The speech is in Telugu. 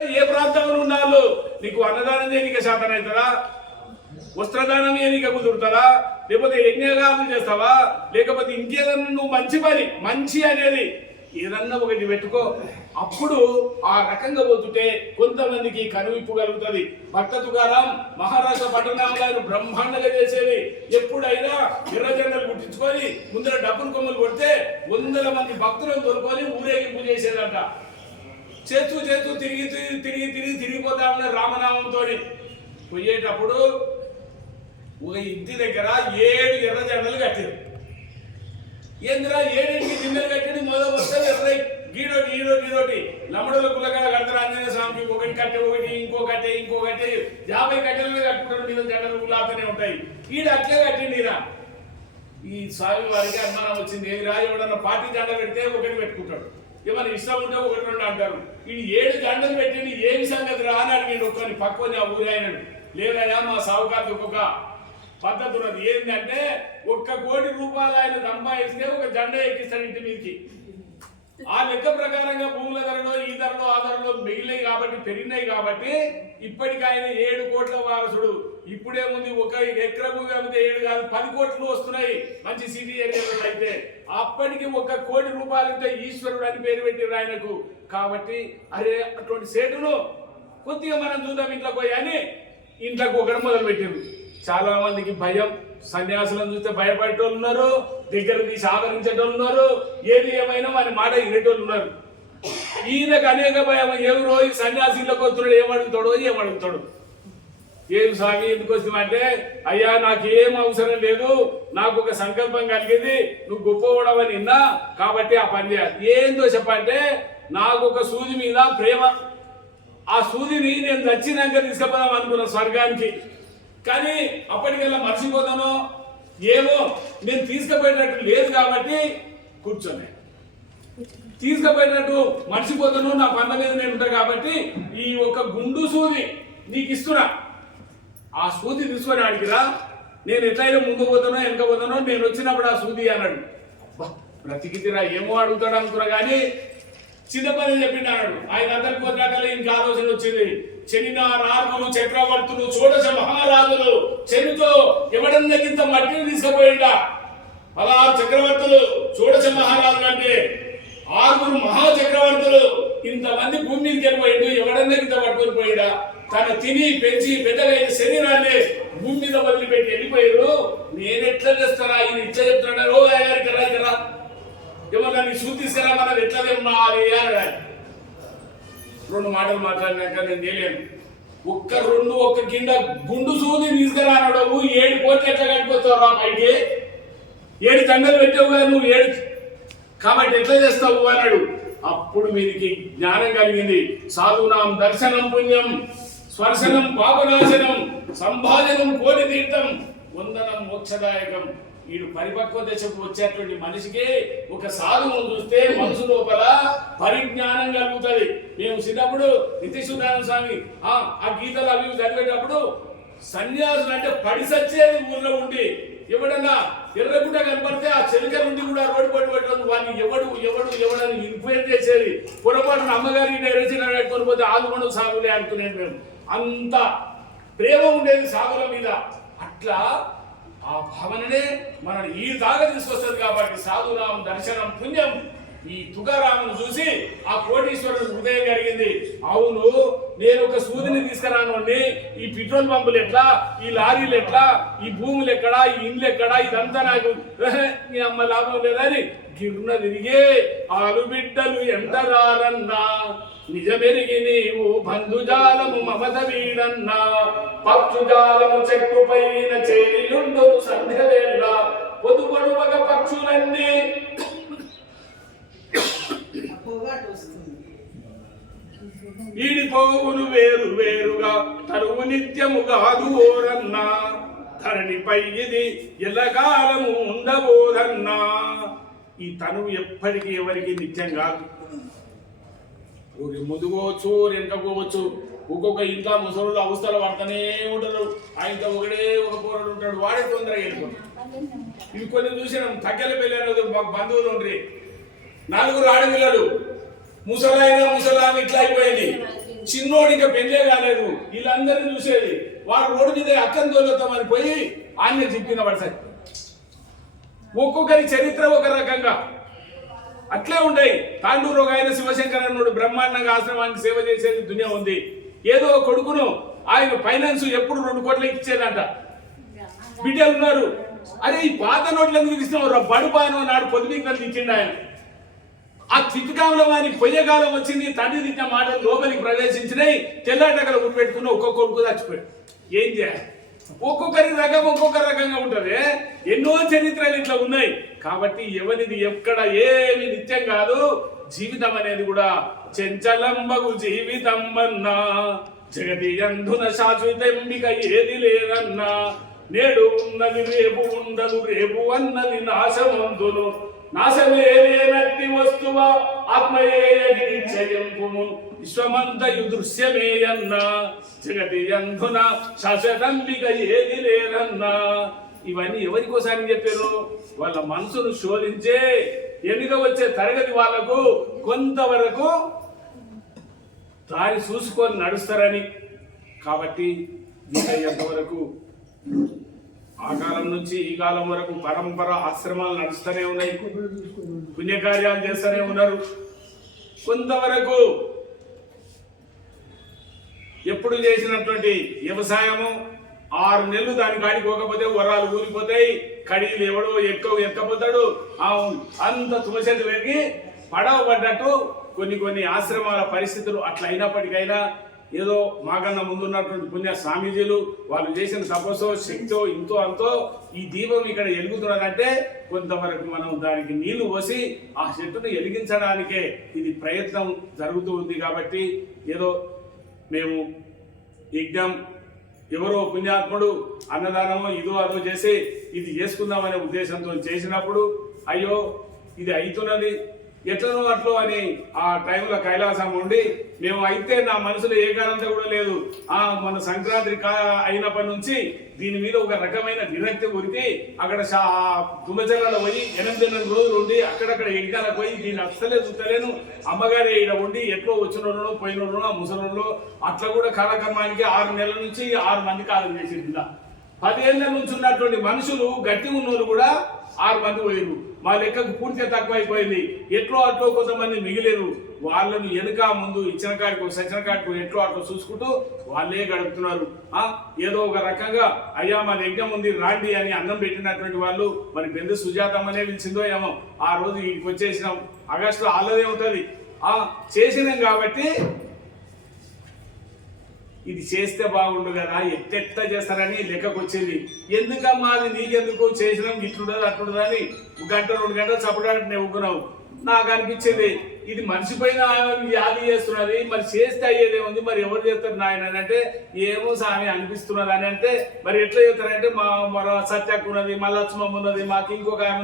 ఏ ప్రాంతంలో ఉన్నాళ్ళు నీకు అన్నదానం చేయనిక శాతం అవుతుందా, వస్త్రదానం చేయనిక కుదురుతుందా, లేకపోతే యజ్ఞగానం చేస్తావా, లేకపోతే ఇంకేదన్నా నువ్వు మంచి పని మంచి అనేది ఏదన్నా ఒకటి పెట్టుకో. అప్పుడు ఆ రకంగా పోతుంటే కొంతమందికి కనువిప్పు కలుగుతుంది. భక్త తుకారాం మహారాష్ట్ర పట్టణాలను బ్రహ్మాండంగా చేసేది. ఎప్పుడైనా ఎర్రజెండలు గుట్టించుకొని ముందర డబ్బులు కొమ్మలు కొడితే 100 మంది భక్తులను దొరుకొని ఊరేగింపు చేసేదంట. చేతూ తిరిగిపోతా ఉన్న రామనామంతో పోయేటప్పుడు ఒక ఇంటి దగ్గర 7 ఎర్రజెండలు కట్టారు. ఏందిరా 7 దిన్నెలు కట్టి మొదలు వస్తే ఎర్రై గీడోటి లమ్మడుల కులగా కడతారు. ఆంజనేయ స్వామికి ఒకటి కట్టే, ఒకటి ఇంకో కట్టే 50 కట్టెలు కట్టుకుంటారు. మీద జెండలు గులాతనే ఉంటాయి. ఈడ అట్లే కట్టిండిరా. ఈ స్వామి వారికి అనుమానం వచ్చింది. ఏదిరా ఎవడన్నా పార్టీ జెండా పెడితే ఒకటి పెట్టుకుంటాడు, ఏమన్నా ఇష్టం ఉంటే 1, 2 అంటారు. ఈ 7 జెండలు పెట్టింది ఏమి సంగతి రా అని అడిగిండు ఒక్కని పక్కని ఆ ఊరి ఆయనడు. లేదయా మా సావుకారు ఒక్కొక్క పద్ధతి ఉన్నది. ఏంటంటే 1 కోటి రూపాయలు ఆయన సంపాదిస్తే ఒక జెండా ఎక్కిస్తాడు ఇంటి మీదకి. ఆ లెక్క ప్రకారంగా భూముల ధరలో ఈ ధరలో ఆ ధరలో మిగిలినాయి కాబట్టి పెరిగినాయి కాబట్టి ఇప్పటికి ఆయన 7 కోట్ల వారసుడు. ఇప్పుడేముంది, 1 ఎకరా భూమి అమ్మితే 7 కాదు 10 కోట్లు వస్తున్నాయి మంచి సిటీ ఏరియాలో అయితే. అప్పటికి 1 కోటి రూపాయలతో ఈశ్వరుడు అని పేరు పెట్టిర్రు ఆయనకు. కాబట్టి అరే అటువంటి సేటును కొద్దిగా మనం చూద్దాం ఇంట్లోకి పోయి అని ఇంట్లోకి ఒకటి మొదలు పెట్టారు. చాలా మందికి భయం, సన్యాసులను చూస్తే భయపడేటోళ్ళు ఉన్నారు, దగ్గర తీసి ఆదరించేటోళ్ళు ఉన్నారు, ఏది ఏమైనా వారి మాట వినేటోళ్ళు ఉన్నారు. ఈయనకు అనేక భయం. ఎవరో ఈ సన్యాసిలోకి వస్తున్నాడు, ఏమడుగుతాడు ఏం స్వామి ఎందుకు వస్తామంటే, అయ్యా నాకు ఏం అవసరం లేదు, నాకు ఒక సంకల్పం కలిగింది, నువ్వు గొప్పవడమని విన్నా కాబట్టి ఆ పని చేయాలి. ఏందో చెప్పంటే నాకు ఒక సూది మీద ప్రేమ. ఆ సూదిని నేను నచ్చినాక తీసుకుపోదాం అనుకున్నా స్వర్గానికి. కానీ అప్పటికెల్లా మర్చిపోతాను, ఏమో నేను తీసుకుపోయేటట్టు లేదు కాబట్టి కూర్చొని తీసుకుపోయేటట్టు మర్చిపోతాను. నా పన్న మీద నేను ఉంటా కాబట్టి ఈ ఒక గుండు సూది నీకు ఇస్తున్నా. ఆ సూది తీసుకొని అడిగిరా, నేను ఎట్లయినా ముందు పోతానో వెనక పోతానో, నేను వచ్చినప్పుడు ఆ సూది అన్నాడు. బ్రతికితిరా ఏమో అడుగుతాడు అనుకున్నా కానీ చిన్న పని చెప్పిండు అన్నాడు. ఆయన అందరికి కొద్దిగా ఇంకా ఆలోచన వచ్చింది. చెనినారార్గులు చక్రవర్తులు షోడశ మహారాజులు చెనితో ఎవడన్నకింత మట్టిని తీసుకుపోయిండా. 16 చక్రవర్తులు షోడశ మహారాజులు అంటే 6 మహా చక్రవర్తులు. ఇంతమంది భూమి మీదకి వెళ్ళిపోయిండు, ఎవడన్నకింత పట్టుకొని పోయిండా. తన తిని పెంచి పెద్దలైన శరీరాన్ని భూమి మీద వదిలిపెట్టి వెళ్ళిపోయారు. నేనెట్లా చేస్తారా, ఈయన ఇట్లా చెప్తున్నాడు. ఓ గారికి రా ఏమన్నా నీ సూది తీసుకురా, మనం ఎట్లా తెమ్మాలి అని 2 మాటలు మాట్లాడినాక నేను తెలియను. 1 కింద గుండు సూది తీసుకురా అన్నాడు. 7 కోట్లు ఎట్లా కట్టుకొస్తావు రా పైకి, 7 దండలు పెట్టావు కదా నువ్వు 7 కాబట్టి ఎట్లా చేస్తావు అన్నాడు. అప్పుడు వీరికి జ్ఞానం కలిగింది. సాధునాం దర్శనం పుణ్యం, స్పర్శనం పాపనాశనం, సంభాజనం కోటి తీర్థం, వందనం మోక్షదాయకం. వీడు పరిపక్వ దశకు వచ్చేటువంటి మనిషికి ఒక సాధువును చూస్తే మనసు లోపల పరిజ్ఞానం కలుగుతుంది. మేము చిన్నప్పుడు నిత్యశుద్ధానంద స్వామి ఆ గీతలు అవి చదివేటప్పుడు సన్యాసులు అంటే పడి సచ్చేది ఊళ్ళో ఉండి, ఎవడన్నా ఎర్రగుడ్డ కనపడితే ఆ చెలిక నుండి కూడా రోడ్డు పడి వాడిని ఎవడని ఇన్ఫ్లుయెన్స్ చేసేది. పొరపాటున అమ్మగారికి ఎరచిన పెట్టుకొని పోతే ఆదుమను సాగులే అనుకునేది. మేము అంత ప్రేమ ఉండేది సాగుల మీద. అట్లా ఆ భావననే మనం ఈ దాకా తీసుకొస్తుంది. కాబట్టి సాధునాం దర్శనం పుణ్యం. ఈ తుకారామును చూసి ఆ కోటీశ్వరుడు హృదయం కలిగింది. అవును, నేను ఒక సూదిని తీసుకురాను, ఈ పెట్రోల్ పంపులు ఎట్లా, ఈ లారీలు ఎట్లా, ఈ భూములు ఎక్కడా, ఈ ఇండ్లు ఎక్కడా, ఇదంతా నాకు మీ అమ్మ లాభం లేదని గిర్న తిరిగే ఆలు బిడ్డలు ఎంతరారన్నా, నిజమెరిగి నీవు బంధుజాలము మమత వీడన్నా, పక్షుజాలము చెట్టు పైన చేరియుండు సంధ్య వేళ, పొదుపడువగ పక్షులన్నీ ఈడిపోవులు వేరు వేరుగా తరువు నిత్యము కాదు ఓరన్నా, ధరణిపై ఇది ఎల్లకాలము ఉండబోదన్నా. ఈ తనువు ఎప్పటికీ ఎవరికి నిత్యం కాదు. ముందుకోవచ్చు వెనకపోవచ్చు. ఒక్కొక్క ఇంట్లో ముసలు అవస్థలు పడుతూనే ఉంటారు. ఆయనతో ఒక పోరాడు ఉంటాడు, వాడే తొందరగా వెళ్ళిపోతాడు. ఇవి కొన్ని చూసినాం. తగ్గల పెళ్ళి మాకు బంధువులు ఉండ్రి, 4 ఆడపిల్లలు, ముసలాయినా ముసలామి ఇట్లా అయిపోయింది. చిన్నోడికి పెళ్ళే కాలేదు, వీళ్ళందరినీ చూసేది. వాడు రోడ్డు మీద అక్కని తోలుతామని పోయి ఆయన చెప్పిన పడతాయి. ఒక్కొక్కరి చరిత్ర ఒక రకంగా అట్లే ఉంటాయి. తాండూరు ఒక ఆయన శివశంకరనుడు బ్రహ్మాండంగా ఆశ్రమానికి సేవ చేసేది దునియా ఉంది. ఏదో కొడుకును ఆయన ఫైనాన్స్ ఎప్పుడు 2 కోట్లకి ఇచ్చేదంట. బిడ్డలు ఉన్నారు. అరే ఈ పాత నోట్లు ఎందుకు ఇస్తున్నావు, బడుపాను నాడు పొద్దుమిక్కలు ఇచ్చిండు ఆయన. ఆ తిట్టుకాలంలో వానికి పొయ్యకాలం వచ్చింది, తండ్రి తిట్టిన మాటలు లోపలికి ప్రవేశించినాయి. తెల్లాటకలు గుర్తుపెట్టుకుని ఒక్కొక్క కొడుకు చచ్చిపోయాడు. ఏం చేయాలి? ఒక్కొక్కరి రకం ఒక్కొక్క రకంగా ఉంటది. ఎన్నో చరిత్రలు ఇట్లా ఉన్నాయి. కాబట్టి ఎవరిది ఎక్కడ ఏమి నిత్యం కాదు. జీవితం అనేది కూడా చెంచలంబగు జీవితం అన్నా, జగతి అందున శాశ్వతంబిక ఏది లేదన్నా, నేడు ఉన్నది రేపు ఉండదు, రేపు అన్నది నాశమందును, నాశమే లేనట్టి వస్తువ ఆత్మయే నిశ్చయంపుము, విశ్వమంతయు దృశ్యమే అన్నా, జగతి అందున శాశ్వతంబిక ఏది లేదన్నా. ఇవన్నీ ఎవరి కోసానికి చెప్పారు? వాళ్ళ మనసును శోధించే ఎన్నిక వచ్చే తరగతి వాళ్లకు కొంతవరకు దారి చూసుకొని నడుస్తారని. కాబట్టి ఎంతవరకు ఆ కాలం నుంచి ఈ కాలం వరకు పరంపర ఆశ్రమాలు నడుస్తూనే ఉన్నాయి, పుణ్యకార్యాలు చేస్తూనే ఉన్నారు. కొంతవరకు ఎప్పుడు చేసినటువంటి వ్యవసాయము 6 నెలలు దాని కాడికి పోకపోతే వరాలు ఊరిపోతాయి, కడీలు ఎవడో ఎక్కపోతాడు, అంత తులసెట్టు పెరిగి పడవ పడ్డట్టు కొన్ని ఆశ్రమాల పరిస్థితులు అట్లా అయినప్పటికైనా ఏదో మాకన్నా ముందున్నటువంటి పుణ్య స్వామీజీలు వాళ్ళు చేసిన తపస్సో శక్తో ఇంతో అంతో ఈ దీపం ఇక్కడ వెలుగుతున్నదంటే కొంతవరకు మనం దానికి నీళ్లు పోసి ఆ చెట్టును వెలిగించడానికే ఇది ప్రయత్నం జరుగుతూ ఉంది. కాబట్టి ఏదో మేము యజ్ఞం ఎవరో పుణ్యాత్ముడు అన్నదానమో ఇదో అదో చేసి ఇది చేసుకుందామనే ఉద్దేశంతో చేసినప్పుడు అయ్యో ఇది అవుతున్నది ఎట్లనో అట్లో అని ఆ టైంలో కైలాసం ఉండి మేము అయితే నా మనసులో ఏ కాలంతో కూడా లేదు. మన సంక్రాంతి అయినప్పటి నుంచి దీని మీద ఒక రకమైన విరక్తి ఉరికి అక్కడ తుమ్మచెల్లలో పోయి 8 రోజులు ఉండి అక్కడక్కడ యజ్ఞాలకు పోయి దీన్ని అస్సలే చూస్తలేను. అమ్మగారి ఇక్కడ ఉండి ఎట్లో వచ్చిన పోయిన ఆ ముసలంలో అట్లా కూడా కాలకర్మానికి 6 నెలల నుంచి 6 మంది కాలం చేసింది. 10 ఏళ్ళ నుంచి ఉన్నటువంటి మనుషులు గట్టి ఉన్నోళ్ళు కూడా 6 మంది పోయారు. మా లెక్కకు పూర్తిగా తక్కువైపోయింది. ఎట్లో అట్లో కొంతమంది మిగిలేరు. వాళ్ళను వెనుక ముందు ఇచ్చిన కాడికి సచిన కాడికి ఎట్లో అట్లో చూసుకుంటూ వాళ్ళే గడుపుతున్నారు. ఏదో ఒక రకంగా అయ్యా మా యజ్ఞం ఉంది రాండి అని అన్నం పెట్టినటువంటి వాళ్ళు మరి పెద్ద సుజాతమ్మనే పిలిచిందో ఏమో ఆ రోజు ఇంటికి వచ్చేసినాం. ఆగస్టులో ఆల్రెడీ ఉంటుంది చేసినాం. కాబట్టి ఇది చేస్తే బాగుండు కదా, ఎట్టెట్ట చేస్తారని లెక్కకు వచ్చేది. ఎందుకమ్మా అది నీకెందుకు చేసినాం ఇట్లుండదు అట్లుండదు అని 1 గంట 2 గంటలు చప్పడానికి నెవ్వుకున్నావు. నాకు అనిపించేది ఇది మర్చిపోయిన యాది చేస్తున్నది, మరి చేస్తే అయ్యేదేముంది, మరి ఎవరు చేస్తారు నాయన అంటే ఏమో సామి అనిపిస్తున్నది అని అంటే మరి ఎట్లా చేస్తారంటే మా సత్యకు ఉన్నది, మా లక్ష్మమ్మ ఉన్నది, మాకు ఇంకొక